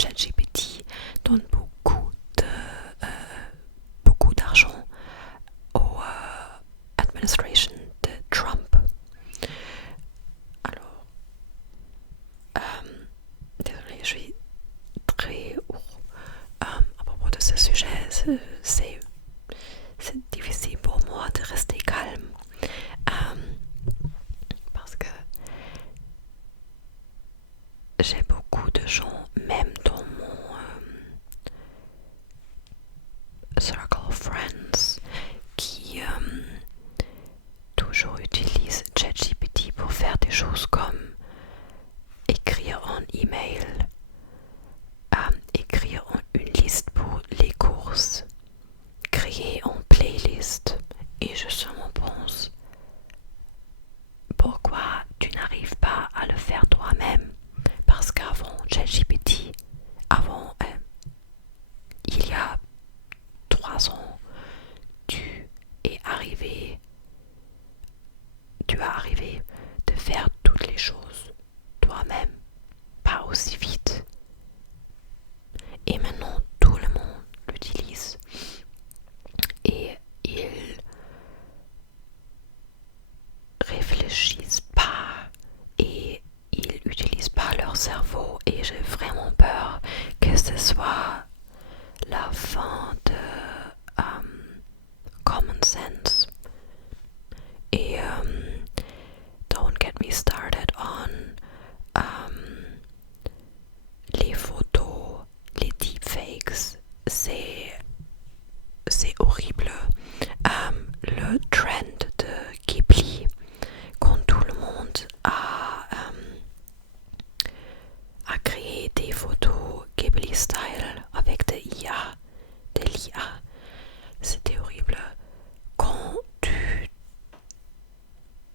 ChatGPT donne beaucoup d'argent aux administration de Trump. Alors, désolée, je suis très à propos de ce sujet. C'est difficile pour moi de rester calme parce que j'ai beaucoup de gens, même dans mon circle of friends, qui toujours utilisent ChatGPT pour faire des choses comme écrire un email, écrire une liste pour les courses, créer une playlist. Et je seulement pense, pourquoi tu n'arrives pas à le faire toi-même? Parce qu'avant ChatGPT, il y a 3 ans, tu as arrivé de faire toutes les choses toi-même, pas aussi vite. Et maintenant, tout le monde l'utilise. Et ils réfléchissent pas et ils n'utilisent pas leur cerveau. Et j'ai vraiment peur que ce soit la fin de common sense. Et don't get me started on les photos, les deepfakes. C'est horrible. Le trend de Ghibli, quand tout le monde a créé des photos Ghibli style avec de l'IA, c'était horrible. Quand tu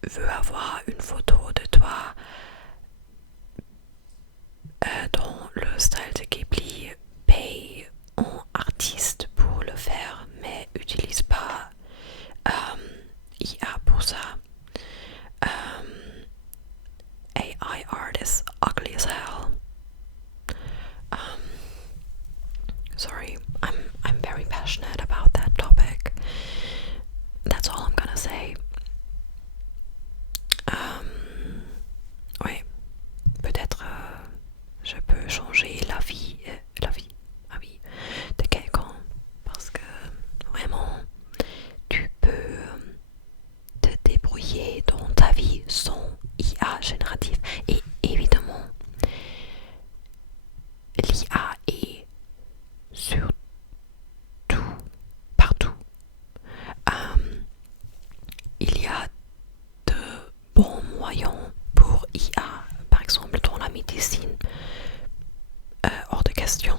veux avoir une photo de toi dans le style de Ghibli, paye un artiste pour le faire, mais utilise pas IA pour ça. AI art is ugly as hell. Sorry, I'm very passionate about that topic. That's all I'm gonna say. Ouais, peut-être je peux changer la vie de quelqu'un, parce que vraiment tu peux te débrouiller dans ta vie sans IA générative. Et évidemment, l'IA est sur tout, partout. Il y a de bons moyens pour IA, par exemple dans la médecine, hors de question.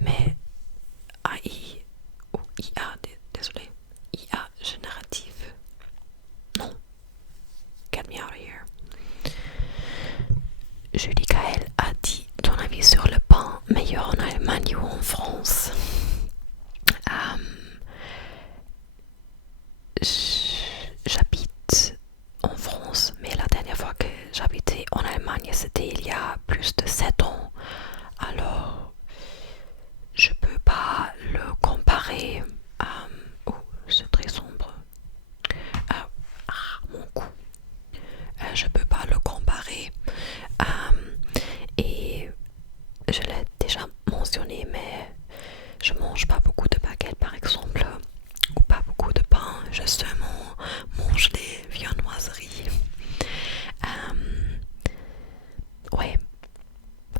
Mais AI ou IA, désolé, IA générative, non. Get me out of here. Julie Kael a dit ton avis sur le pain meilleur en Allemagne ou en France? J'habite en France, mais la dernière fois que j'habitais en Allemagne, c'était il y a plus de 7 ans. Alors, je peux pas le comparer. C'est très sombre. Mon cou. Je peux pas le comparer. Et je l'ai déjà mentionné, mais je mange pas beaucoup de baguettes par exemple, ou pas beaucoup de pain. Je seulement mange des viennoiseries. Ouais.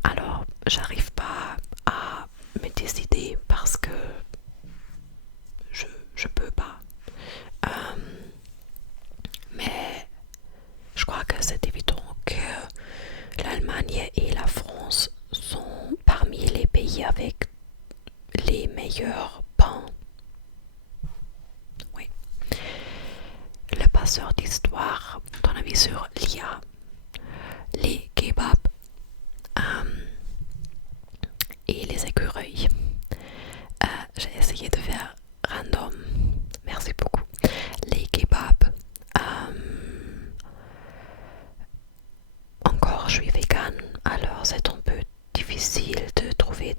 Alors, j'arrive pas à me décider parce que je peux pas. Mais je crois que c'est évident que l'Allemagne et la France sont parmi les pays avec les meilleurs pains. Oui. Le passeur d'histoire, ton avis sur l'IA, les kebabs et les écureuils. J'ai essayé de faire random. Merci beaucoup. Les kebabs. Encore, je suis vegan, alors c'est un peu difficile de trouver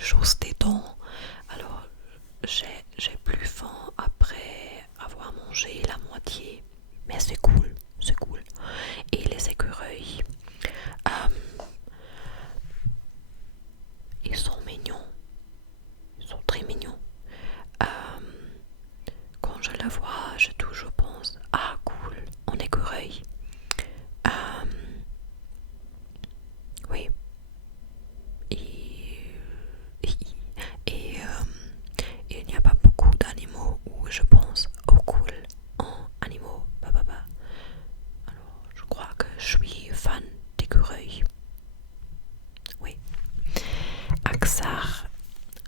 de choses dedans. Alors j'ai plus faim après avoir mangé la moitié. Mais c'est cool, c'est cool. Et les écureuils, euh, ils sont mignons. Ils sont très mignons. Euh, Quand je la vois, je toujours pense, ah cool, en écureuil. Euh, oui. Et, il n'y a pas beaucoup d'animaux où je pense, oh cool, en animaux. Alors, je crois que je suis fan d'écureuil. Oui. Axar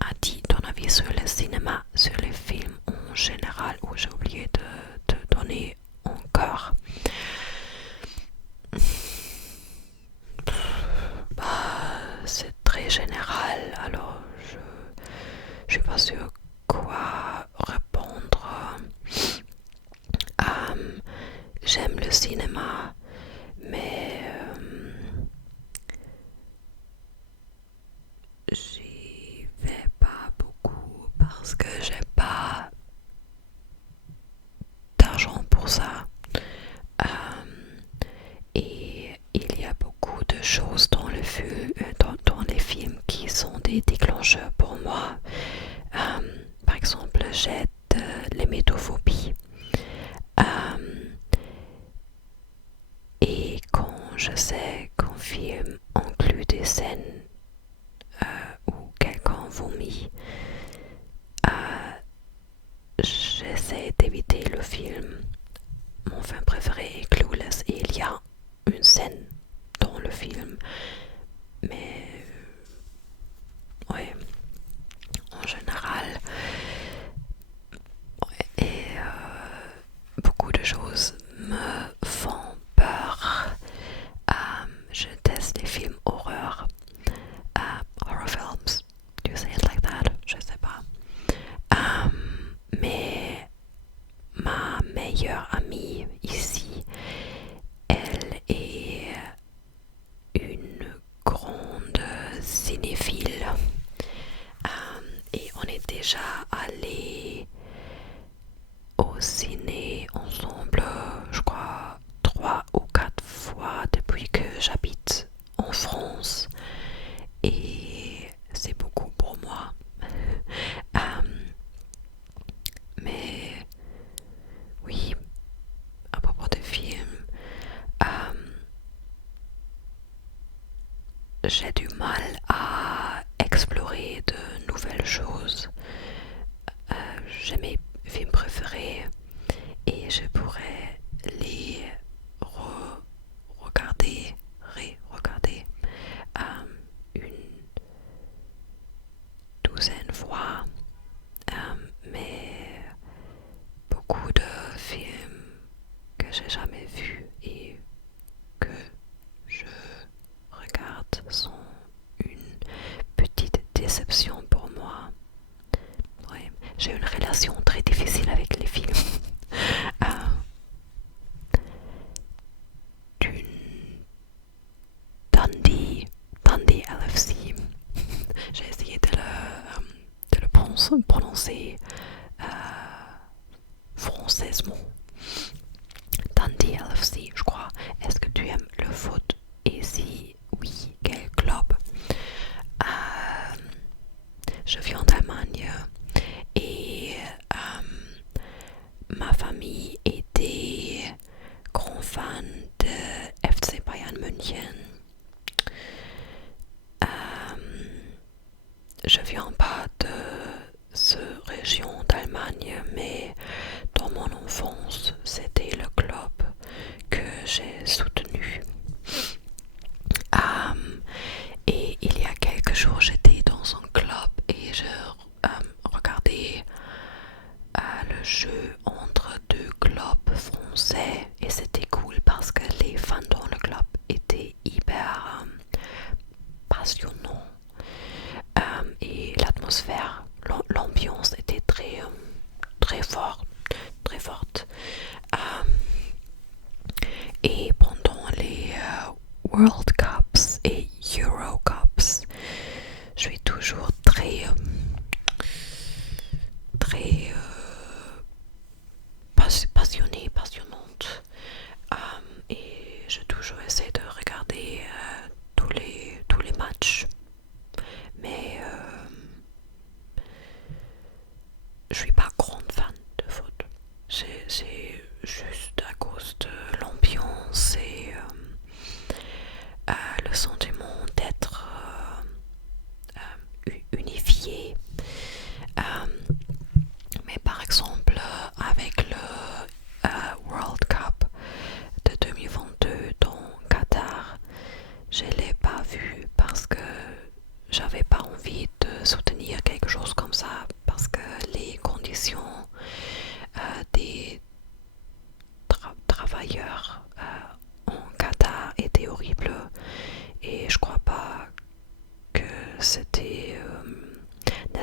a dit ton avis sur le cinéma, sur les films en général, où j'ai oublié de te donner encore. C'est très général, alors je suis pas sûre quoi répondre. J'aime le cinéma, mais j'y vais pas beaucoup parce que j'ai pas d'argent pour ça. Et il y a beaucoup de choses dans dans les films qui sont des déclencheurs pour moi. Par exemple, j'ai l'hémétophobie. Et quand je sais qu'un film inclut des scènes où quelqu'un vomit, j'essaie d'éviter le film. Mon film préféré est Clueless et il y a une scène dans le film. Mais ouais, en général, ouais, et beaucoup de choses me font peur. Je teste les films horreur, horror films. Do you say it like that? Je sais pas. Mais ma meilleure amie ici, elle est une grande cinéphile. Et on est déjà allé au ciné ensemble, je crois, 3 ou 4 fois depuis que j'habite en France. Et c'est beaucoup pour moi. Mais oui, à propos des films, j'ai du mal à explorer de nouvelles choses. J'ai mes films préférés et je pourrais les regarder, ré-regarder une 12e fois. Mais beaucoup de films que j'ai jamais vus et que je regarde sont une petite déception pour moi. Ouais, j'ai une relation très difficile avec les films. D'une Dundee LFC. J'ai essayé de le prononcer françaisement. Dundee LFC, je crois. Est-ce que tu aimes le foot? Et si oui, quel club? Je viens d'Allemagne et ma famille était grand fan de FC Bayern München. Je viens pas de cette région d'Allemagne, mais dans mon enfance, c'était le club que j'ai soutenu. Et il y a quelques jours, j'étais dans un club et je regardais le jeu entre 2 clubs français et c'était cool parce que les fans dans le club étaient hyper passionnants et l'atmosphère, l'ambiance était très forte. Et pendant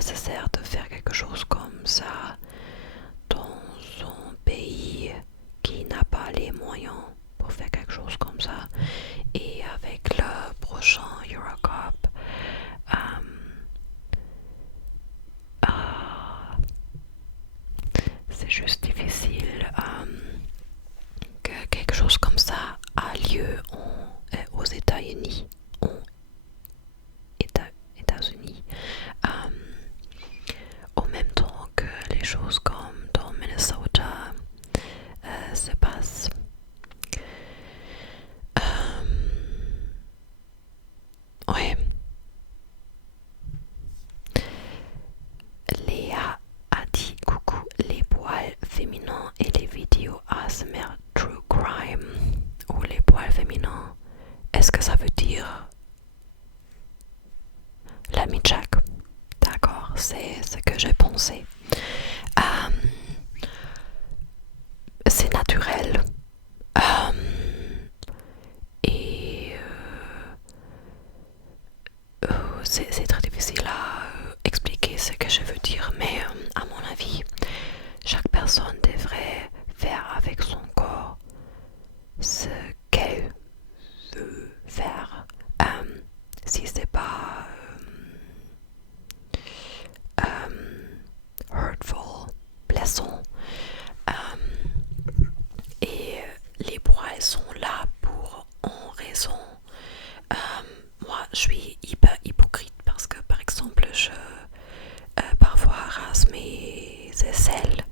nécessaire de faire quelque chose comme ça dans un pays qui n'a pas les moyens pour faire quelque chose comme ça. Et avec le prochain Eurocup, c'est juste difficile que quelque chose comme ça a lieu aux États-Unis. États-Unis. En même temps que les choses comme dans Minnesota se passent. Ouais. Léa a dit coucou, les poils féminins et les vidéos ASMR True Crime ou les poils féminins. Est-ce que ça veut dire l'ami Jack? D'accord, c'est ce que j'ai pensé. C'est naturel. Et c'est très difficile à expliquer ce que je veux dire, mais à mon avis, chaque personne devrait faire avec son corps ce qu'elle veut faire. Si c'est pas hurtful, blessant. Et les poils sont là pour en raison. Moi, je suis hyper hypocrite parce que, par exemple, je parfois rase mes aisselles.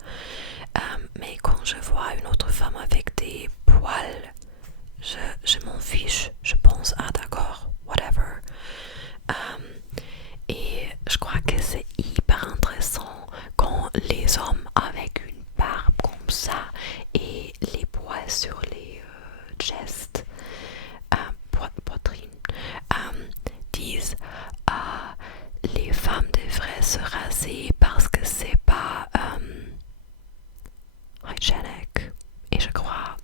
Mais quand je vois une autre femme avec des poils, je m'en fiche. Je pense, ah d'accord, whatever. Et je crois que c'est hyper intéressant quand les hommes avec une barbe comme ça et les poils sur les chests, poitrine, disent les femmes devraient se raser parce que c'est pas hygienic. Et je crois,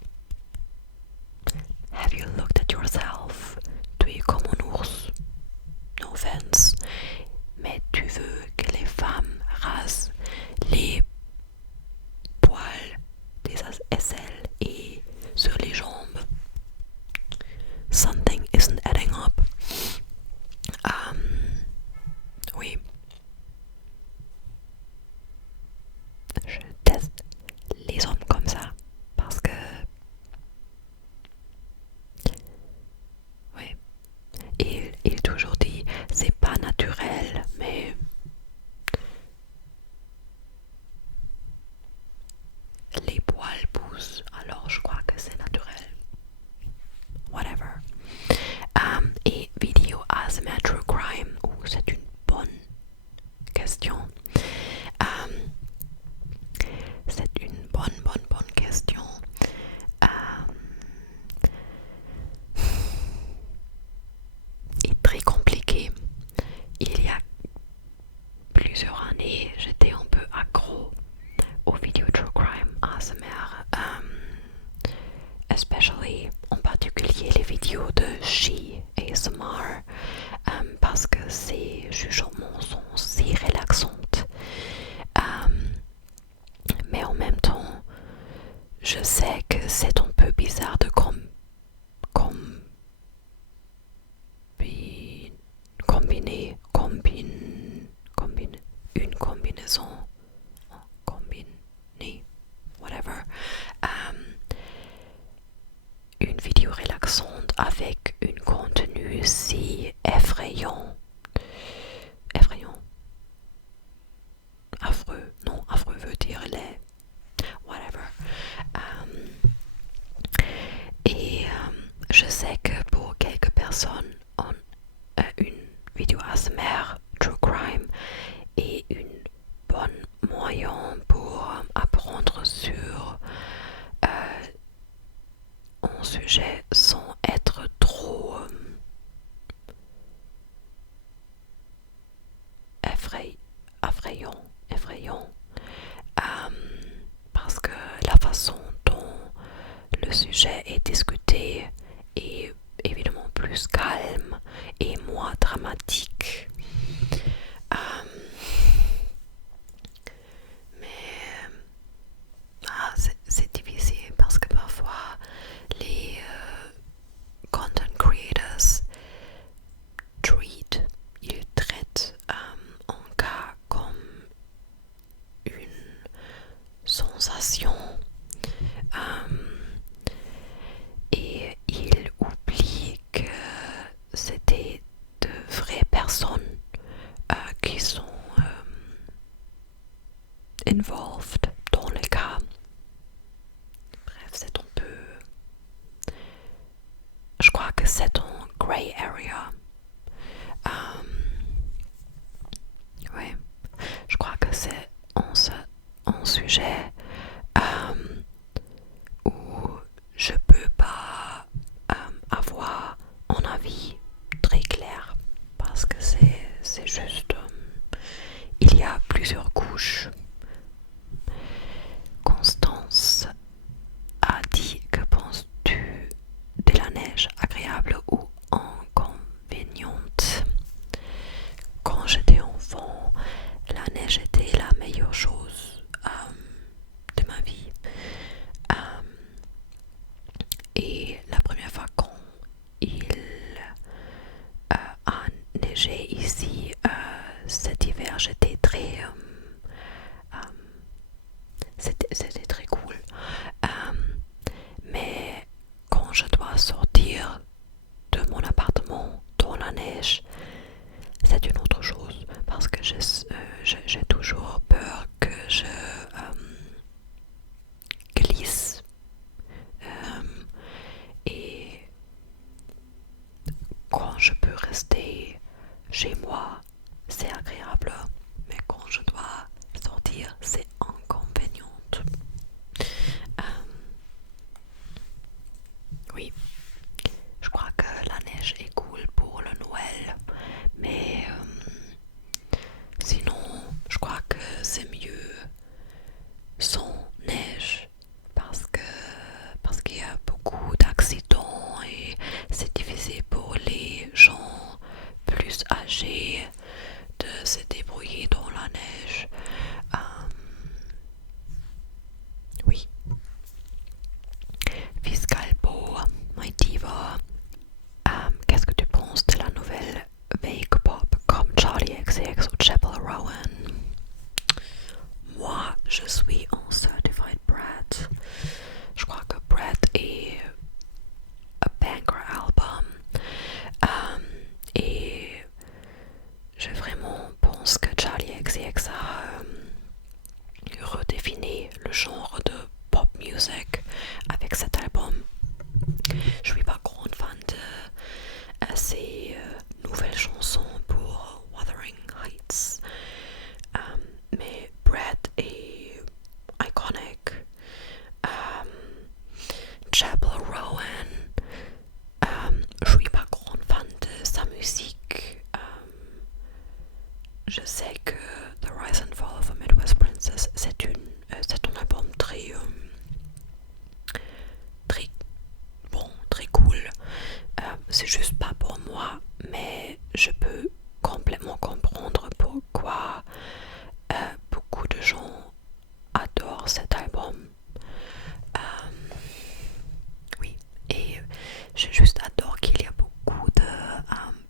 have you looked at yourself? Tu es comme un ours. No offense. Mais tu veux que les femmes rasent les poils des aisselles et sur les jambes. Something isn't adding up. Oui. Je teste les hommes comme ça parce que oui. Il toujours dit c'est pas naturel, mais les poils poussent, alors je crois que c'est naturel. Whatever. Et vidéo ASMR True Crime, c'est une bonne question. C'est une bonne question. Et très compliqué. Il y a plusieurs années, j'étais un peu accro aux vidéos True Crime ASMR, especially en particulier les vidéos de She ASMR, parce que ces jugements sont si relaxantes. Mais en même temps, je sais que c'est un peu bizarre de combiner une combinaison, whatever, une vidéo relaxante avec un contenu si effrayant, affreux, non, affreux veut dire laid, whatever. Et je sais que pour quelques personnes, une vidéo ASMR True Crime est une bonne moyen pour apprendre sur un sujet sans être trop involved dans les cas. Bref, c'est un peu... Je crois que c'est un grey area. Ouais, je crois que c'est un sujet où je peux pas avoir un avis très clair parce que c'est juste il y a plusieurs couches. Constance a dit: que penses-tu de la neige, agréable ou inconvéniente? Quand j'étais enfant, la neige était la meilleure chose de ma vie. Et la première fois quand il a neigé ici cet hiver, j'étais très... c'était très cool. Mais quand je dois sortir de mon appartement dans la neige, c'est une autre chose parce que j'ai toujours peur que je glisse. Et quand je peux rester chez moi, c'est agréable, mais quand je dois sortir, c'est inconvénient. Oui, je crois que la neige est cool pour le Noël, mais sinon, je crois que c'est mieux sans neige parce qu'il y a beaucoup d'accidents et c'est difficile pour les gens plus âgés de se débrouiller dans la neige. Oui. Fiscalbo, my diva, qu'est-ce que tu penses de la nouvelle Wake Pop comme Charlie XCX ou Chapel Rowan? Moi, je suis en Certified Brat. Je crois que Brat est un banger album. Et je vraiment pense que Charlie XCX a redéfini le genre de pop music avec cet album. Je suis pas grande fan de ces nouvelles chansons pour Wuthering Heights, mais Brad est iconic. Chapel Rowan, je suis pas grande fan de sa musique. Je sais que The Rise and Fall of a Midwest Princess c'est un album très bon, très cool. C'est juste pas pour moi, mais je peux complètement comprendre pourquoi beaucoup de gens adorent cet album. Oui, et je juste adore qu'il y a beaucoup de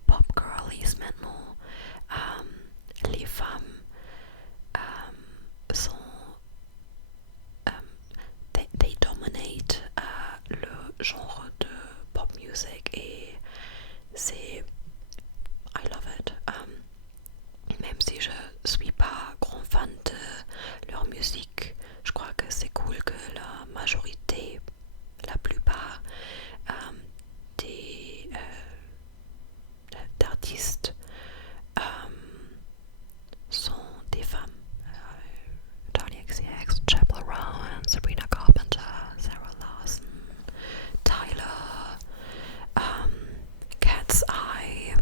pop girlies maintenant. Les femmes sont they dominate le genre de pop music et c'est I love it. Même si je suis pas grand fan de leur musique, je crois que c'est cool que la majorité, la plupart des d'artistes sont des femmes. Charlie XCX, Chapel Rowan, Sabrina Carpenter, Sarah Larson, Tyler, Cat's Eye,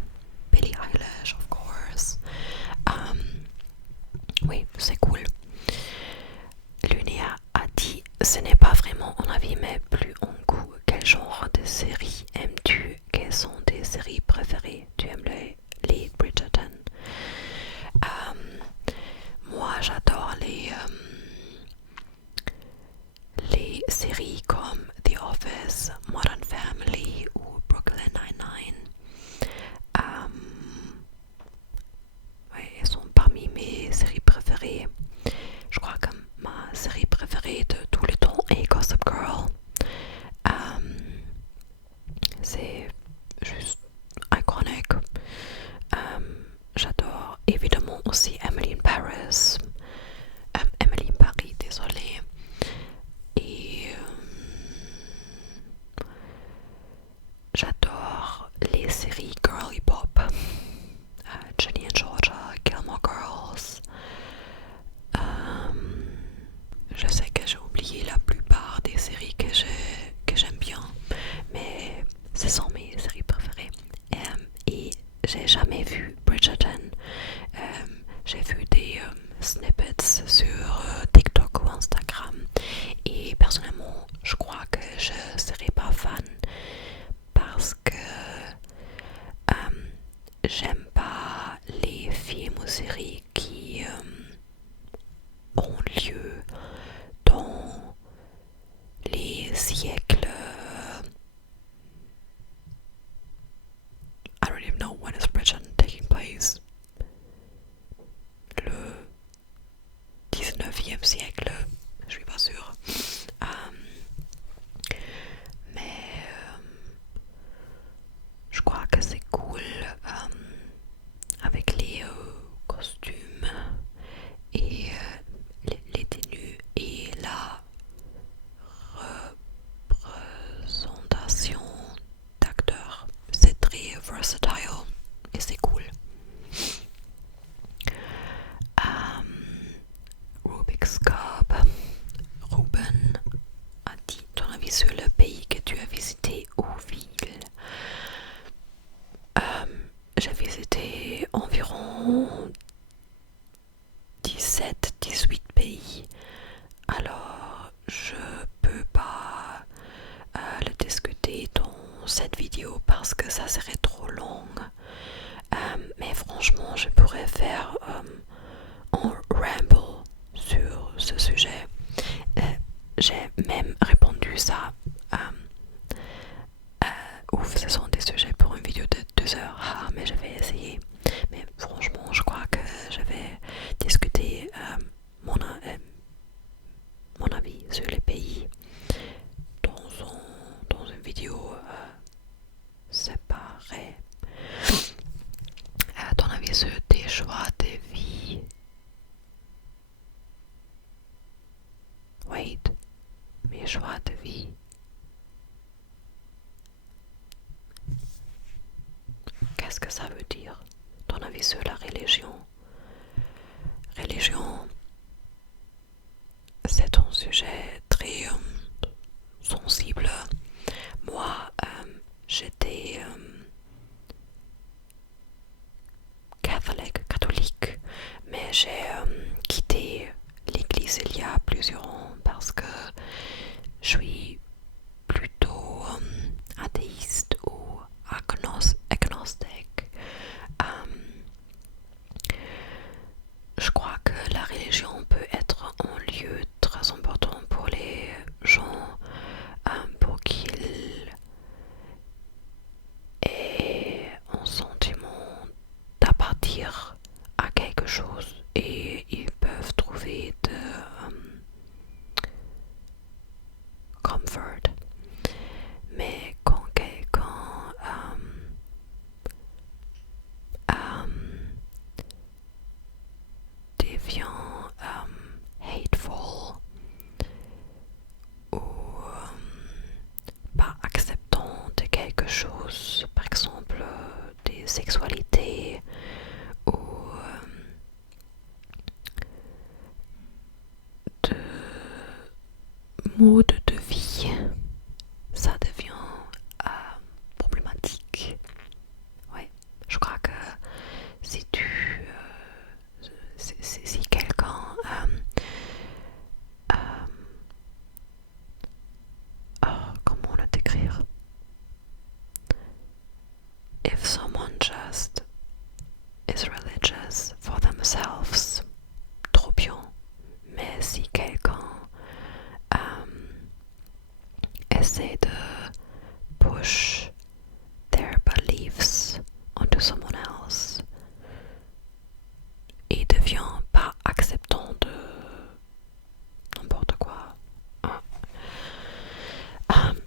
Billie Eilish, of course. Oui, c'est cool. Lunia a dit: ce n'est pas vraiment un avis, mais plus en goût. Quel genre de série aimes-tu? Quelles sont tes séries préférées? Tu aimes les Bridgerton? Moi, j'adore les séries comme The Office, Modern Family ou Brooklyn Nine-Nine. Ouais, elles sont parmi mes séries préférées. Je crois que ma série préférée de tout le temps est Gossip Girl. C'est juste iconique. J'adore évidemment aussi Emily in Paris. Emily in j'avais vu des snippets sur TikTok ou Instagram et personnellement je crois que je serais pas fan parce que j'aime pas les films ou séries qui ont lieu dans les siècles. I don't even know when is Britain taking place. Le 19e siècle, je suis pas sûre. Mais je crois que c'est cool avec les costumes et les tenues et la représentation d'acteurs. C'est très versatile et c'est cool. Rubik's Cube. Ruben a dit ton avis sur le pays que tu as visité ou ville. J'ai visité environ 17-18 pays. Alors, je peux pas le discuter dans cette vidéo parce que ça serait trop long. Mais franchement, je pourrais faire un ramble sur ce sujet. J'ai même répondu ça. Ouf, ce sont des sujets pour une vidéo de 2 heures. Mais je vais essayer. Mais franchement, je crois que je vais discuter mon avis sur les pays dans une vidéo séparée. Ton avis sur tes choix de vie. Wait, mes choix de vie. Qu'est-ce que ça veut dire? Ton avis sur la religion? Religion, c'est un sujet très sensible. Moi, j'étais catholique, mais j'ai quitté l'église il y a plusieurs ans parce que je suis plutôt athéiste ou agnostique. Je crois que la religion peut être un lieu très important pour les gens pour qu'ils aient un sentiment d'appartenir à quelque chose et ils peuvent trouver de comfort. Mais quand quelqu'un devient hateful ou pas acceptant de quelque chose, par exemple des sexualités ou de mode de vie, ça devient problématique. Ouais, je crois que si si quelqu'un comment le décrire? If someone just is religious for themselves, trop bien. Mais si quelqu'un essaie de push their beliefs onto someone else et devient pas acceptant de n'importe quoi.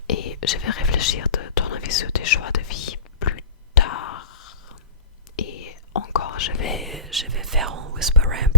Et je vais réfléchir de ton avis sur tes choix de vie plus tard. Et encore, je vais faire un whisper ramble